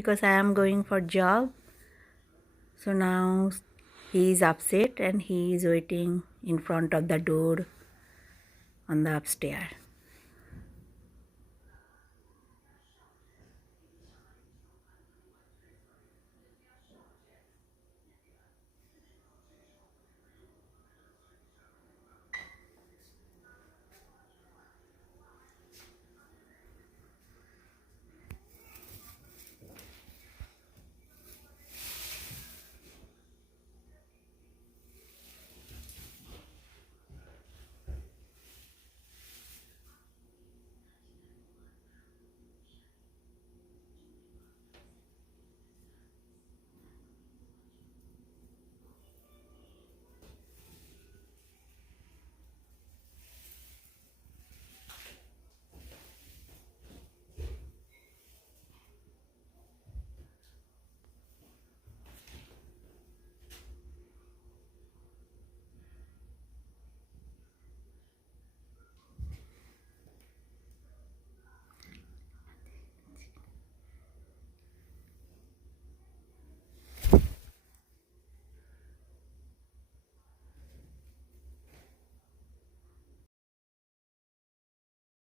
because I am going for job. So now he is upset and he is waiting in front of the door on the upstairs.